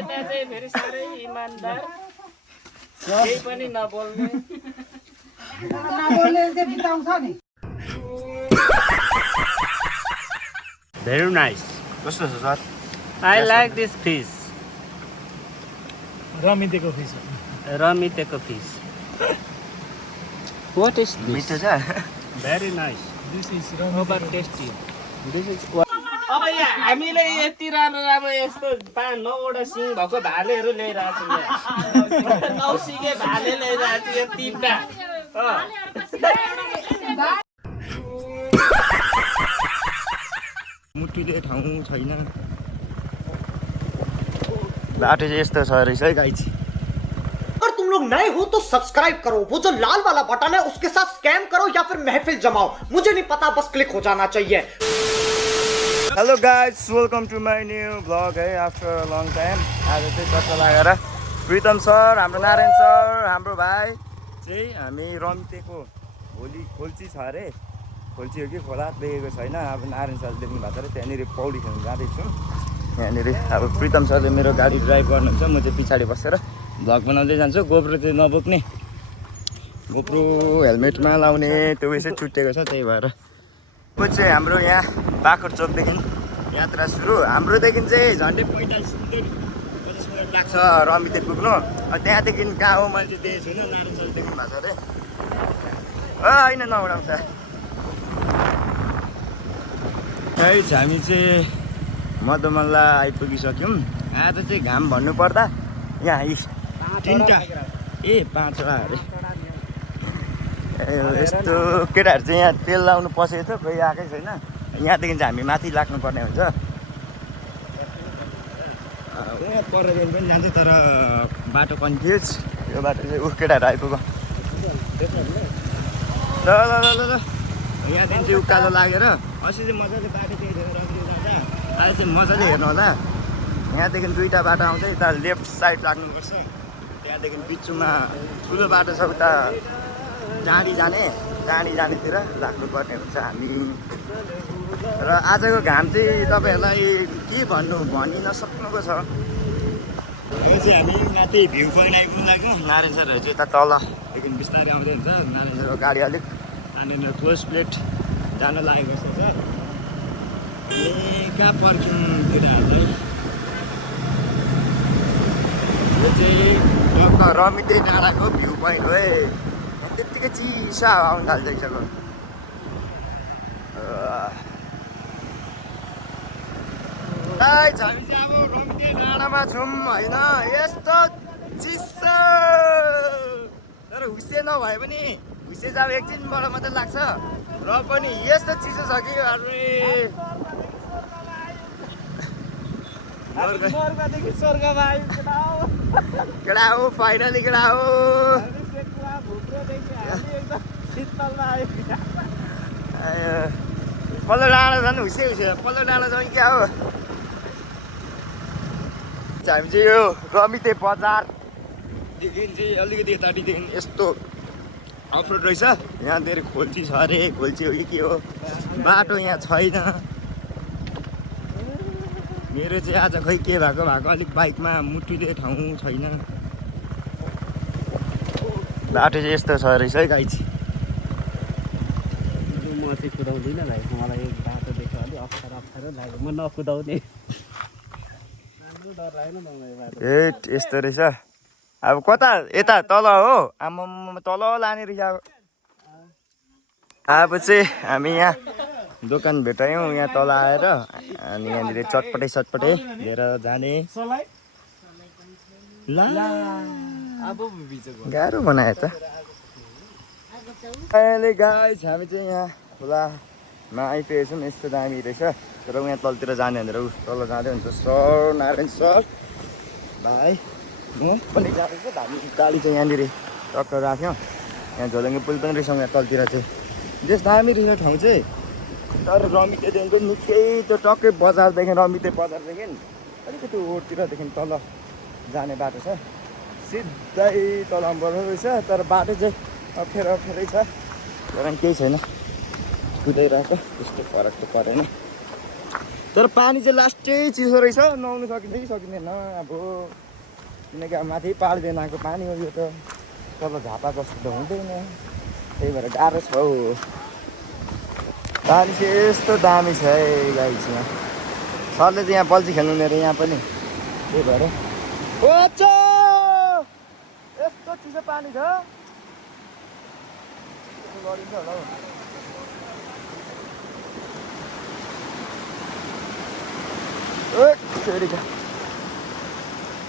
यता चाहिँ फेरि साह्रै इमानदार केही पनि नबोल्ने चाहिँ बिताउँछ नि Very nice. कस्तो छ sir? I like this fish. रमितेको fish Ramiteko fish. What is this? मिठो छ? Very nice. This is Over tasty. This is what? अब यहाँ हामीले यति राम्रो राम्रो यस्तो 5-9वटा सिङ भएको भालेहरू ल्याइरहेको छौँ यहाँ 9 सिङे भाले ल्याइरहेको छु यो 3टा मुटुले ठाउँ छैन बाटो चाहिँ यस्तो छ रहेछ है गाइस अगर तुम लोग नए हो तो सब्सक्राइब करो वो जो लाल वाला बटन है उसके साथ स्कैम करो या फिर महफिल जमाओ मुझे नहीं पता बस क्लिक हो जाना चाहिए hello guys welcome to my new blog है आफ्टर लङ टाइम आज चाहिँ चर्चा लागेर प्रितम सर हाम्रो नारायण सर हाम्रो भाइ चाहिँ हामी रमितेको भोलि खोल्ची छ अरे खोल्ची हो कि खोला देखेको छैन अब नारायण सर देख्नु भएको छ त्यहाँनिर पौडी खेल्नु जाँदैछौँ यहाँनिर अब प्रितम सरले मेरो गाडी ड्राइभ गर्नुहुन्छ म चाहिँ पछाडि बसेर भ्लग बनाउँदै जान्छु गोप्रो चाहिँ नबोक्ने गोप्रो हेलमेटमा लाउने त्यो चाहिँ छुट्टिएको छ त्यही भएर को चाहिँ हाम्रो यहाँ बाखर चोकदेखि यात्रा सुरु हाम्रोदेखि चाहिँ झन्डै 45 मिनट लाग्छ रमिते पुग्नु त्यहाँदेखि कहाँ हो मैले चाहिँ देखेको छुइनँ नारायण सर देख्नु भएको छ अरे होइन नउडाउँछ हामी चाहिँ मधुमल्ला आइपुगिसक्यौँ आज चाहिँ घाम भन्नुपर्दा यहाँ 3टा 5वटा अरे यस्तो केटाहरू चाहिँ यहाँ तेल लाउनु पसेको थियो कोही आएकै छैन यहाँदेखि चाहिँ हामी माथि लाग्नुपर्ने हुन्छ यहाँ परदेखि पनि जान्छ तर बाटो कन्फ्युज यो बाटो चाहिँ केटाहरू आइपुग्यो ल ल ल ल यहाँदेखि चाहिँ उकालो लागेर अस्ति चाहिँ मजाले बाटो त्यही जान्छ अहिले चाहिँ मजाले हेर्नु होला यहाँदेखि 2टा बाटो आउँछ यता लेफ्ट साइड लाग्नुपर्छ त्यहाँदेखि बिचमा ठुलो बाटो छ उता टाढी जानेतिर लाग्नुपर्ने हुन्छ हामी र आजको घाम चाहिँ तपाईँहरूलाई के भनि नसक्नुको छ यो चाहिँ हामी माथि भ्यू पोइन्ट आइपुग्नु लाग्यो नारायण सरहरू चाहिँ यता तलदेखि बिस्तारै आउँदै हुन्छ नारायण सरको गाडी अलिक अनि क्लोज प्लेट जान लागेको जस्तो छ कहाँ पर्ख्यौँ केटाहरूलाई यो चाहिँ रमिते डाँडाको भ्यू पोइन्ट हो है त्यत्तिकै चिसो हावा आउनु थालिसक्यो हामी चाहिँ अब रमिते डाँडामा छौँ होइन यस्तो चिसो तर हुसे नभए पनि हुसे चाहिँ अब एकछिनबाट मात्रै लाग्छ र पनि यस्तो चिसो छ कि अरे केटा हो फाइनली केटा हो पल्लो डाँडा झन् हुसे पल्लो डाँडा झन् क्या हो हामी चाहिँ यो रमिते बजारदेखि चाहिँ अलिकति यतापट्टिदेखि यस्तो अफरोड रहेछ यहाँनिर खोल्ची छ अरे खोल्ची हो कि के हो बाटो यहाँ छैन मेरो चाहिँ आज खै के भएको अलिक बाइकमा मुटुले ठाउँ छैन बाटो चाहिँ यस्तो छ रहेछ है गाइस म चाहिँ कुदाउँदिनँ भाइ मलाई यो बाटो देख्दा अलिक अप्ठ्यारो लाग्यो म नकुदाउने यस्तो रहेछ अब कता यता तल हो आम्म तल लाने रहेछ अब चाहिँ हामी यहाँ दोकान भेटायौँ यहाँ तल आएर अनि यहाँनिर चटपटे लिएर जाने गाह्रो बनायो त अहिले गाइस हामी चाहिँ यहाँ खोलामा आइपुगेको छौँ यस्तो दामी रहेछ तर यहाँ तलतिर जाने भनेर तल जाँदै हुन्छ सर नारायण सर भाइ म पनि जाँदैछ हामी गाडी चाहिँ यहाँनिर टक्कर राख्यौँ यहाँ झोलङ्गे पुल पनि रहेछ यहाँ तलतिर चाहिँ त्यस दामी रहेछ ठाउँ चाहिँ तर रमितेदेखि पनि निकै त्यो टक्कै बजारदेखि रमिते बजारदेखि अलिकति ओरतिरदेखि तल जाने बाटो छ सिधै तल पर्ने रहेछ तर बाटो चाहिँ अप्ठ्यारै छ तर केही छैन कुदाइरहेको त्यस्तो फरक त परेन तर पानी चाहिँ लास्टै चिसो रहेछ नुहाउनु सकिन्छ कि सकिँदैन अब किनकि अब माथि पाहाडदेखि आएको पानी हो यो त तल झापा जस्तो त हुँदैन त्यही भएर गाह्रो छ हौ पानी चाहिँ यस्तो दामी छ है गाइस यहाँ सरले चाहिँ यहाँ बल्छी खेल्नु मेरो यहाँ पनि त्यही भएर ओचो यस्तो चिसो पानी छ गरिन्छ होला हौ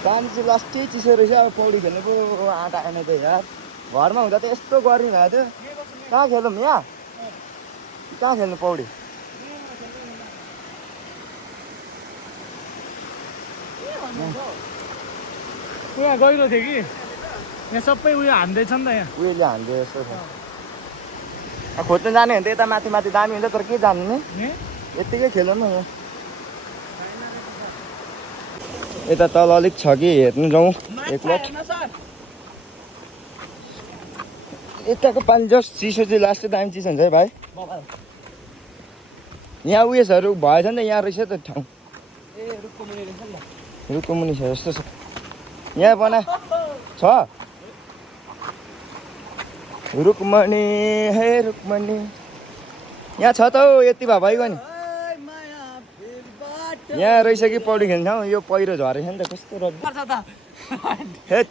पानी चाहिँ लास्टै चिसो रहेछ अब पौडी खेल्नु पो आँट आएन त यार घरमा हुँदा त यस्तो गर्मी भएको थियो कहाँ खेलौँ यहाँ कहाँ खेल्नु पौडी यहाँ गहिरो थियो कि यहाँ सबै उयो हान्दैछ नि त यहाँ उयोले हान्दै यस्तो छ खोज्नु जाने भने त यता माथि माथि दामी हुन्छ तर के जान्नु नि यत्तिकै खेलौँ न यहाँ यता तल अलिक छ कि हेर्नु जाउँ एकपल्ट यताको पानी जस्ट चिसो चाहिँ लास्ट दामी चिसो हुन्छ है भाइ यहाँ उयसहरू भएछ नि त यहाँ रहेछ त ठाउँ रुखको मुनि छ जस्तो छ यहाँ बना छ रुखमणि हे रुखमणि यहाँ छ त हौ यति भए भइगयो नि यहाँ रहेछ कि पौडी खेल्ने ठाउँ यो पहिरो झरेछ नि त कस्तो हेट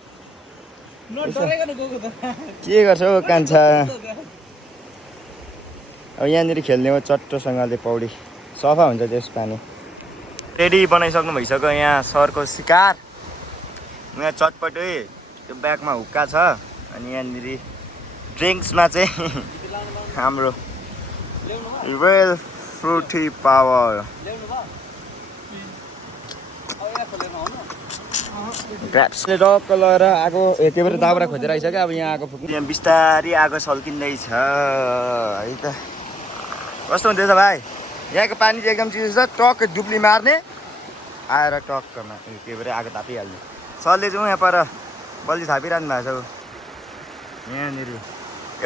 के गर्छ हौ कान्छा अब यहाँनिर खेल्ने हो चट्टोसँगले पौडी सफा हुन्छ त्यस पानी रेडी बनाइसक्नु भइसक्यो यहाँ सरको शिकार यहाँ चटपटे त्यो ब्यागमा हुक्का छ अनि यहाँनिर ड्रिङ्क्समा चाहिँ हाम्रो रोयल फ्रुटी पावर ग्राप्सले डक्क लगाएर आगो त्यो भएर दाउरा खोजेर आइसक्यो अब यहाँ आगो फुक्नु यहाँ बिस्तारी आगो सल्किँदैछ है त कस्तो हुँदैछ भाइ यहाँको पानी चाहिँ एकदम चिसो छ टक्क डुब्ली मार्ने आएर टक्कमा त्यो भएर आगो तापिहाल्ने सरले चाहिँ यहाँ पर बल्छी थापिरहनु भएको छ यहाँनिर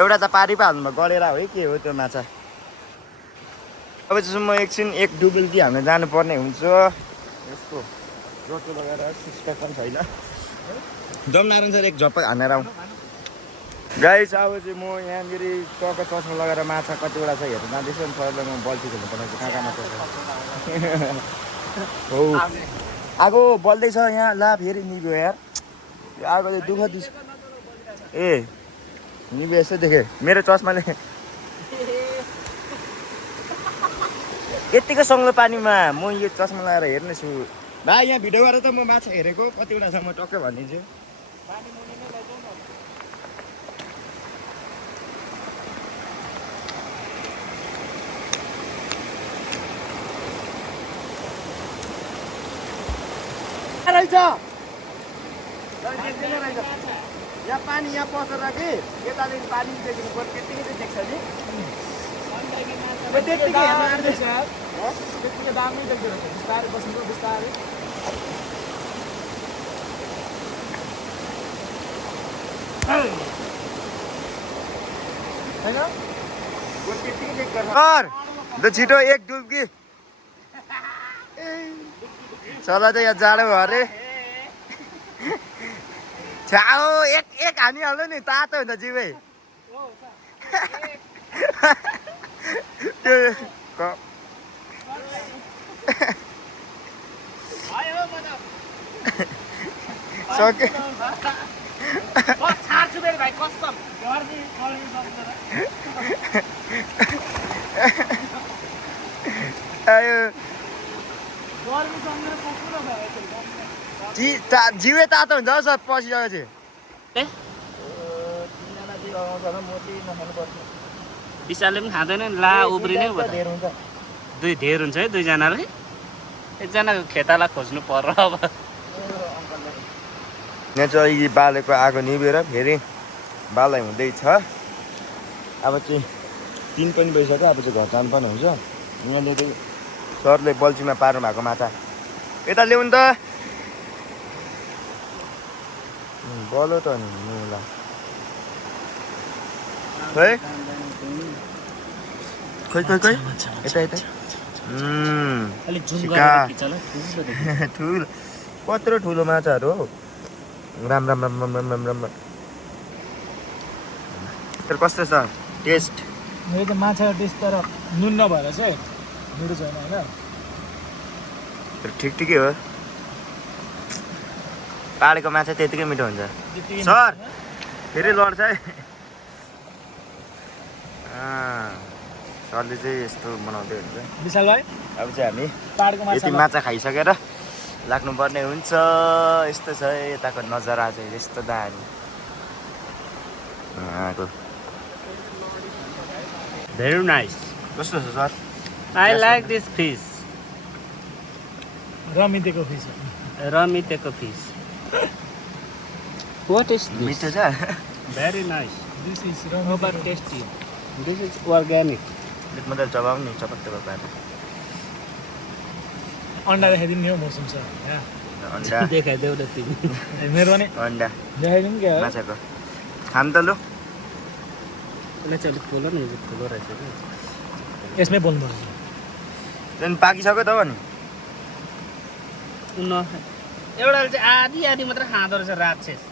एउटा त पारी पो हाल्नुभयो गलेर हो है के हो त्यो माछा अब चाहिँ म एकछिन एक डुबुल्की हाल्न जानुपर्ने हुन्छ यसको रोटो लगाएर सिक्स प्याक पनि छैन जाउँ नारायण सर एक झप्पा हानेर आउँ गाइस अब चाहिँ म यहाँनिर टक्क चस्मा लगाएर माछा कतिवटा छ हेर्नु जाँदैछु अनि सरलाई म बल्छी खेल्नु पठाउँछु कहाँ कहाँ माछा हो आगो बल्दैछ यहाँ ला फेरि निभ्यो यार यो आगोले दुःख दिन्छ ए निभ्यो यसो देखेँ मेरो चस्माले यत्तिको सङ्लो पानीमा म यो चस्मा लगाएर हेर्नेछु भाइ यहाँ भिडियो गरेर त म माछा हेरेको कतिवटा छ म टक्कै भनिदिन्छु रहेछ यहाँ पानी यहाँ पसेर कि यतादेखि पानी देखिनु पर्छ त्यतिकै चाहिँ देख्छ नि त्यतिकै दामी देख्दो रहेछ बिस्तारै बस्नु बिस्तारै होइन छिटो एक डुब्की चला त यहाँ जाडो भयो अरे छ्याओ एक एक हानिहाल्नु नि तातो हुन्छ जिउै सक्यो आयो जिउै तातो हुन्छ हौ सर पसिसकेपछि विशालले पनि खाँदैन ला उब्रिनै दुई धेर हुन्छ है दुईजनालाई एकजनाको खेताला खोज्नु पर्छ अब यहाँ चाहिँ अघि बालेको आगो निभेर फेरि बालै हुँदैछ अब चाहिँ 3 पनि भइसक्यो अब चाहिँ घर जानु पर्ने हुन्छ यहाँनिर सरले बल्छीमा पार्नु भएको माछा यता ल्याउनु त बलो त नि मुला है खोइ खोइ खोइ यता यता अलिक जुम चिका। गरेर खिच ल ठुलो देखि ठुलो कत्रो ठुलो माछाहरू हौ राम राम राम राम राम राम राम तर कस्तो छ टेस्ट मेरो त माछाको टेस्ट तर नुन नभएर चाहिँ मिठो छैन होइन ठिक ठिकै हो पाहाडको माछा त्यतिकै मिठो हुन्छ सर फेरि लड्छ है सरले चाहिँ यस्तो बनाउँदै हुन्छ विशाल भाइ अब चाहिँ हामी पाहाडको यति माछा माछा खाइसकेर लाग्नुपर्ने हुन्छ यस्तो छ यताको नजारा चाहिँ यस्तो दामी आएको भेरी नाइस कस्तो छ sir I like this fish रमितेको फिस रमितेको फिस What is this? मिठो छ Very nice. This is Over tasty. This is organic. मजाले चबाउ नि चपक्क पाएर अन्डा देखाइदिनु नि हौ मौसम सर अन्डा देखाइदेऊ न तिमी मेरो पनि अन्डा देखाइदिनु क्या हो माछाको खाम त लु उसले चाहिँ अलिक ठुलो न यो ठुलो रहेछ कि यसमै बोल्नुपर्छ त्यहाँदेखि पाकिसक्यो त अनि एउटाले चाहिँ आधी आधी मात्रै खाँदो रहेछ राक्षस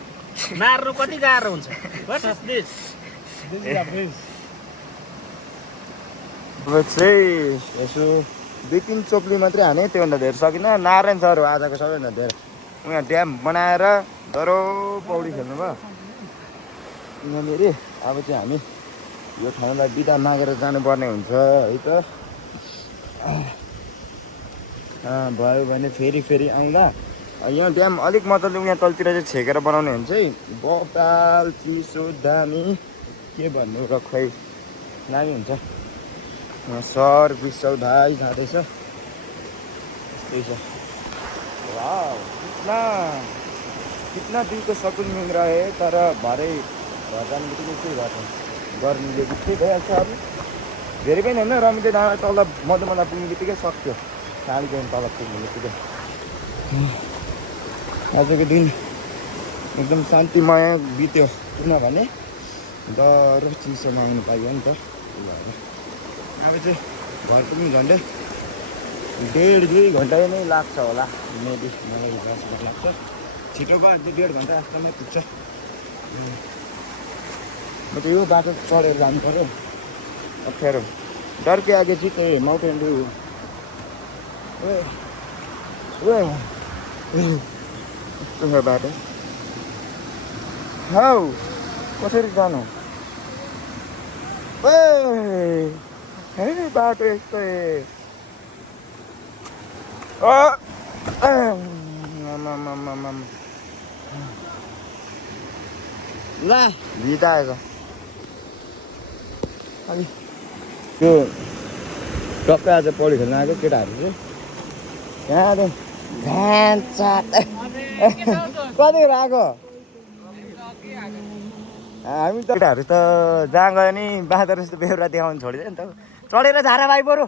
मार्नु कति गाह्रो हुन्छ What is this? अब चाहिँ यसो 2-3 चोप्ली मात्रै हाने त्योभन्दा धेरै सकिनँ नारायण सर हो आजको सबैभन्दा धेरै उहाँ ड्याम बनाएर डह्रो पौडी खेल्नु भयो यहाँनिर अब चाहिँ हामी यो ठाउँलाई बिदा मागेर जानुपर्ने हुन्छ है त भयो भने फेरि आउँदा यहाँ ड्याम अलिक मजाले यहाँ तलतिर चाहिँ छेकेर बनाउने हुन्छ है बपाल चिसो दामी के भन्नु र खोइ दामी हुन्छ सर विशाल भाइ जाँदैछ त्यस्तै छ वाउ कितना दिल को सकुन मिल रहा है तर भरे घर जाने बित्तिकै के गर्छ गर्मीले बित्तिकै भइहाल्छ अब धेरै पनि होइन रमिते डाँडा तल मधुमला पुग्ने बित्तिकै सक्यो साढे तल पुग्ने बित्तिकै आजको दिन एकदम शान्तिमय बित्यो किनभने डह्रो चिसोमा आउनु पाइयो नि त अब चाहिँ घर पनि झन्डै 1.5-2 घन्टा नै लाग्छ होला मेबी मलाई जस्तो लाग्छ छिटो भयो 1.5 घन्टा जस्तोमै पुग्छ म त यो बाटो चढेर जानु पऱ्यो अप्ठ्यारो डर के आगे चाहिँ त्यही माउन्टेन भ्यू यस्तो छ बाटो हौ कसरी जानु बाटो यस्तो ला भिड आएछ अलि त्यो टक्कै आज पौडी खेल्न आएको केटाहरू चाहिँ त्यहाँदेखि कति आएको हामी त केटाहरू त जहाँ गयो नि बाँदर जस्तो बेहुरा देखाउनु छोडिदियो नि त चढेर झारा भाइ बरु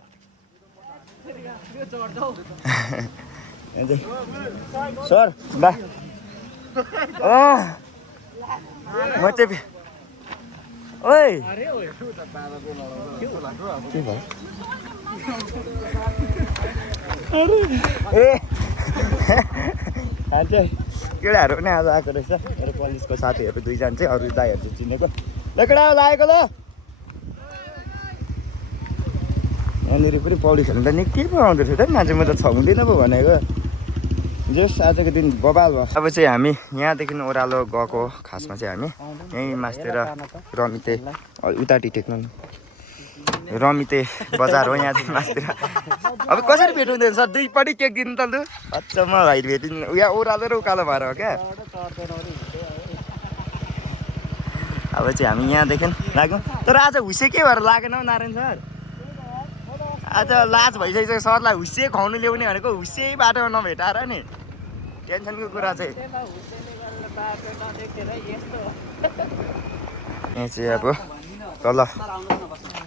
सर बा म चाहिँ ओइ के भयो ए चाहिँ केटाहरू पनि आज आएको रहेछ मेरो कलेजको साथीहरू 2 जना चाहिँ अरू दाइहरू चाहिँ चिनेको ल केटा लागेको ल यहाँनिर पनि पौडी खेल्नु त निकै पो आउँदो रहेछ त मान्छे म त छाउँदिनँ पो भनेको जस आजको दिन बबाल भयो अब चाहिँ हामी यहाँदेखि ओह्रालो गएको खासमा चाहिँ हामी यहीँ मास्तिर रमिते उताटी टेक्नु रमिते बजार हो यहाँदेखि मास्तिर अब कसरी भेट्नुहुँदैन सर 2 पटि केक दिनु त लु अच्छा म भाइ भेटिनु यहाँ ओह्रालो र उकालो भएर हो क्या अब चाहिँ हामी यहाँदेखि लाग्यौँ तर आज हुसे के भएर लागेन हौ नारायण सर आज लाज भइसकेको सरलाई हुसे खुवाउनु ल्याउने भनेको हुसे बाटोमा नभेटाएर नि टेन्सनको कुरा चाहिँ यहाँ चाहिँ अब तल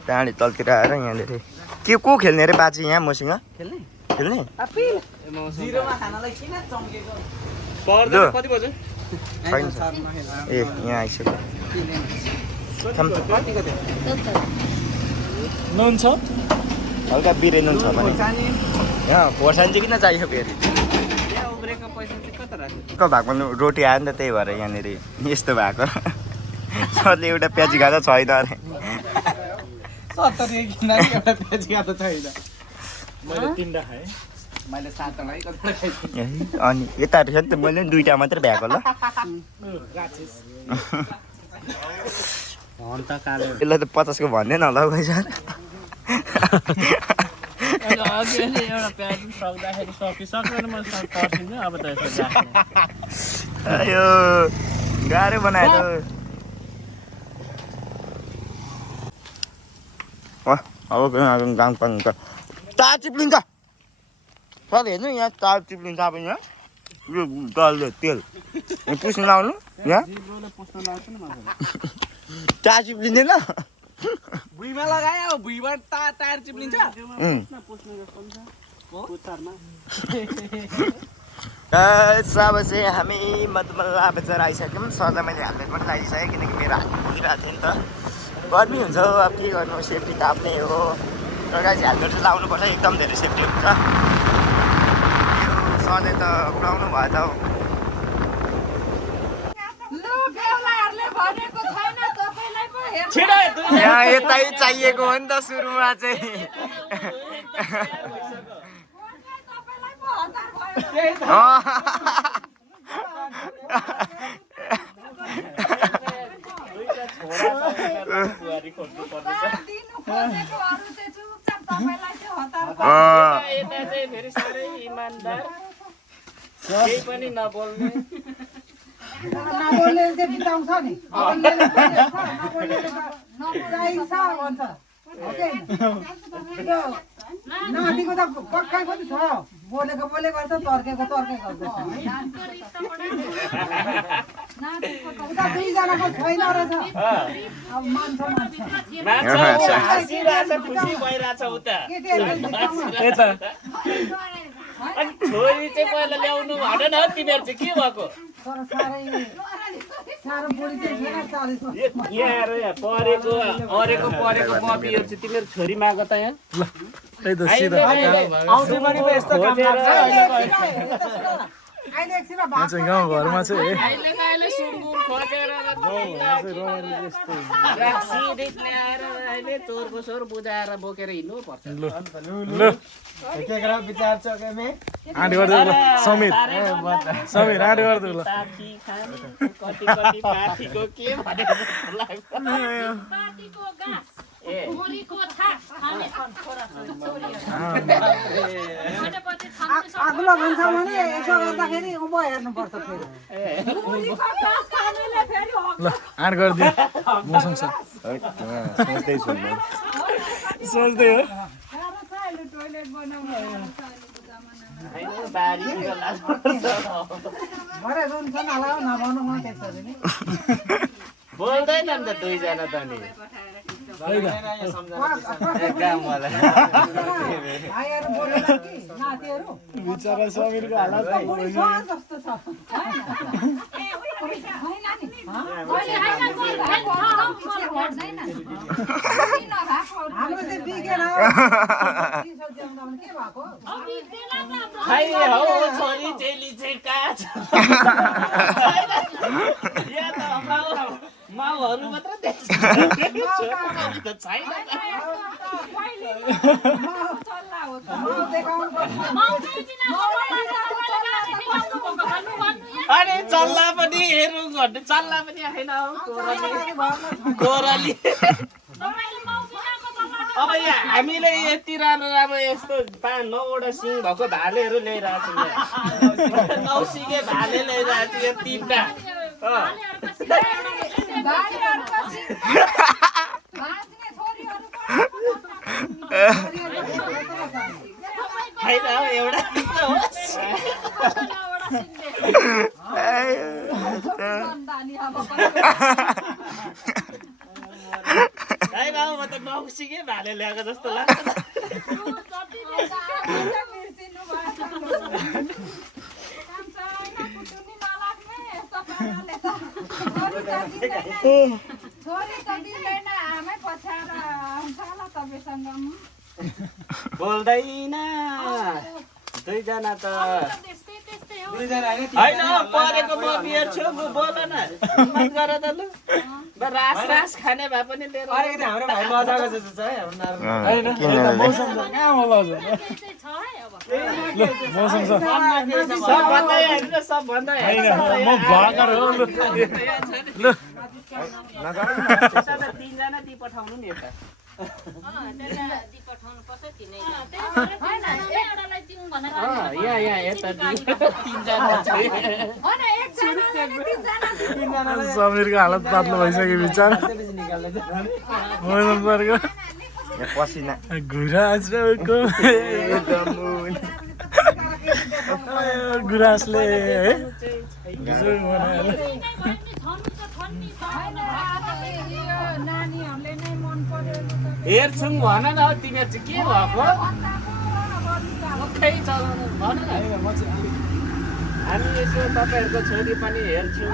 टाढी तलतिर आएर यहाँनिर के को खेल्ने अरे बाजी यहाँ मसँग खेल्ने छैन ए यहाँ आइसक्यो नुन छ हल्का बिरेनुन छ भने यहाँ खोर्सानी चाहिँ किन चाहियो फेरि यहाँ उब्रेको पैसा चाहिँ कता राख्यो भएको रोटी आयो नि त त्यही भएर यहाँनिर यस्तो भएको सरले एउटा प्याजी खाँदा छैन अरे 70 किन एउटा पेज खाँदा छैन मैले 3टा खाएँ मैले 7 लाई कता खाइदिए अनि यता रहेछ नि त मैले 2टा मात्रै भ्याएको ल गाछिस हन्त काले यसलाई त 50 को भन्दैन होला पैसा अघि एउटा प्याज सक्दाखेरि सकिसक्दैन म पर्सिन्छु अब त यसो राख्ने यो गाह्रो बनायो अब गाङ पाङ तार चिप्लिन्छ सर हेर्नु यहाँ तार चिप्लिन्छ अब यहाँ यो डल्ले तेल पुस्नु लाउनु यहाँ तार चिप्लिँदैन भुइँमा लगायो भुइँमा टायर चिप्लिन्छ अब चाहिँ हामी मधुमल्ला बजार आइसक्यौँ सधैँ मैले हेलमेट पनि लगाइसकेँ किनकि मेरो हात फुलिरहेको थियो नि त गर्मी हुन्छ अब के गर्नु सेफ्टी त आफ्नै हो तर गाइस हेलमेट चाहिँ लाउनुपर्छ एकदम धेरै सेफ्टी हुन्छ यो सधैँ त उडाउनु भयो त यहाँ यतै चाहिएको हो नि त सुरुमा चाहिँ फेरि साह्रै इमान्दार केही पनि नबोल्ने नबोल्ने चाहिँ बिताउँछ नि चाहिन्छ भन्छ नातिको त पक्कै पनि छ बोलेको बोले गर्छ तर्केको तर्के गर्छ उता 2 जनाको छैन रहेछ अब मान्छ खुसी भइरहेछ उता अनि छोरी चाहिँ पहिला ल्याउनु भएन न तिमीहरू चाहिँ के भएको तर साह्रो बुढी चाहिँ छैन 40 यहाँ परेको बबीहरू चाहिँ तिमीहरू छोरी माग त यहाँ त्यही त सिधा आउँदै पनि यस्तो काम लाग्छ अहिले एकछिन यहाँ चाहिँ गाउँघरमा चाहिँ अहिले सुँगुर खोजेर रक्सी ल्याएर अहिले चोरको सोर बुझाएर बोकेर हिँड्नु पर्छ ल आँट गरिदेऊ ल समीर आँट गरिदेऊ ल साथी खान कति पार्टीको के भनेको लाग्छ अग्लो भन्छ भने यसो गर्दाखेरि उँभो हेर्नुपर्छ फेरि ल आँट गरिदियो मौसम सर सोच्दै हो भरे रुन्छ नलाउ नभनौँ न त्यसरी नि बोल्दैन नि त 2 जना त नि भाइहरू बोलेन कि नातिहरू बिचरा समीरको हालत बुढी छ जस्तो छ हाम्रो चाहिँ बिगेन के भएको खै हौ छोरी चेली चाहिँ कहाँ छ यहाँ त माउहरू मात्र देख्छ छोरी त छैन अरे चल्ला पनि हेरौँ भन्नु चल्ला पनि आएन हौ कोराली अब यहाँ हामीले यति राम्रो यस्तो 5-9 वटा सिङ भएको भालेहरू ल्याइरहेको छु 9 सिङे भाले ल्याइरहेको छु यो 3टा होइन एउटा होइन म त 9 सिङे भाले ल्याएको जस्तो लाग्छ छोरी त दिँदैन आमै पछाएर आउँछ होला तपाईँसँग बोल्दैन दुईजना त होइन परेको म बिर्छु बोल न हिम्मत गर त लु रास रास खाने भए पनि लिएर सब भन्दै होइन सब भन्दै म भ्लगर हो लु लु तिनजना ती पठाउनु नि यता यहाँ यता तिनजना समीरको हालत पातलो भइसक्यो बिचारा पसिना गुराँसको गुराँसले है हेर्छौँ भन न तिमीहरू चाहिँ के भएको मुखै चलाउनु भन न हामी यसो तपाईँहरूको छोरी पनि हेर्छौँ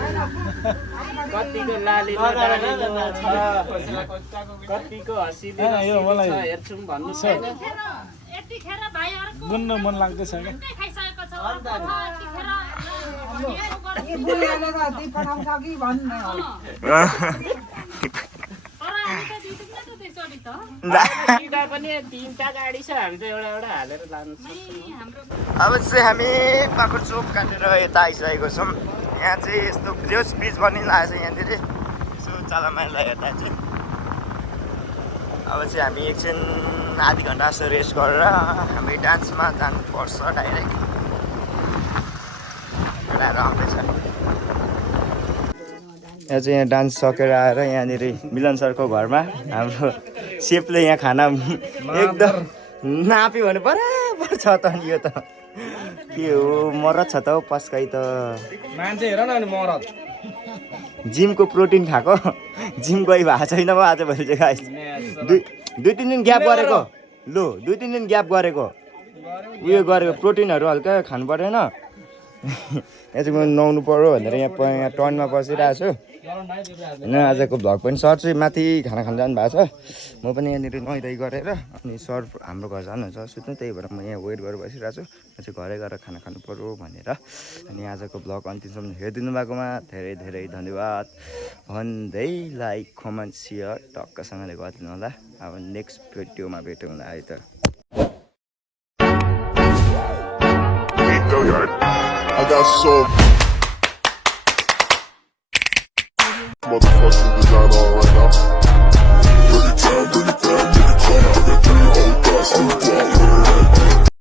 कतिको लालीमा छ कतिको हँसिदिन हेर्छौँ भन्नु छैन बुन्न मन लाग्दैछ क्या सिधा पनि तिनवटा गाडी छ हामी त एउटा एउटा हालेर लानु सक्छौँ अब चाहिँ हामी पाखरचोक काटेर यता आइसकेको छौँ यहाँ चाहिँ यस्तो जोस ब्रिज बनिरहेको छ यहाँनिर यसो चालामाइलाई हेर्दा चाहिँ अब चाहिँ हामी एकछिन आधी घन्टा जस्तो रेस्ट गरेर हामी डान्समा जानुपर्छ डाइरेक्ट केटाहरू आउँदैछ यहाँ चाहिँ यहाँ डान्स सकेर आएर यहाँनिर मिलन सरको घरमा हाम्रो सेफले यहाँ खाना एकदम नाप्यो भने बराबर छ त नि यो त के हो मरद छ त हौ पस्काइ त मान्छे हेर न अनि मरद जिमको प्रोटिन खाएको जिम गइ भएको छैन म आजभोलि चाहिँ खाइस दुई तिन दिन ग्याप गरेको लु 2-3 दिन ग्याप गरेको उयो गरेको प्रोटिनहरू हल्का खानु परेन यहाँ चाहिँ म नुहाउनु पर्यो भनेर यहाँ टर्नमा बसिरहेको छु होइन आजको भ्लग पनि सर चाहिँ माथि खाना खान जानु भएको छ म पनि यहाँनिर नुहाइधुवाइ गरेर अनि सर हाम्रो घर जानुहुन्छ सुत्नु त्यही भएर म यहाँ वेट गरेर बसिरहेको छु म चाहिँ घरै गएर खाना खानु पर्यो भनेर अनि आजको भ्लग अन्तिमसम्म हेरिदिनु भएकोमा धेरै धेरै धन्यवाद भन्दै लाइक कमेन्ट सेयर टक्कसँगले गरिदिनु होला अब नेक्स्ट भिडियोमा भेटौँला है त I got so motherfucking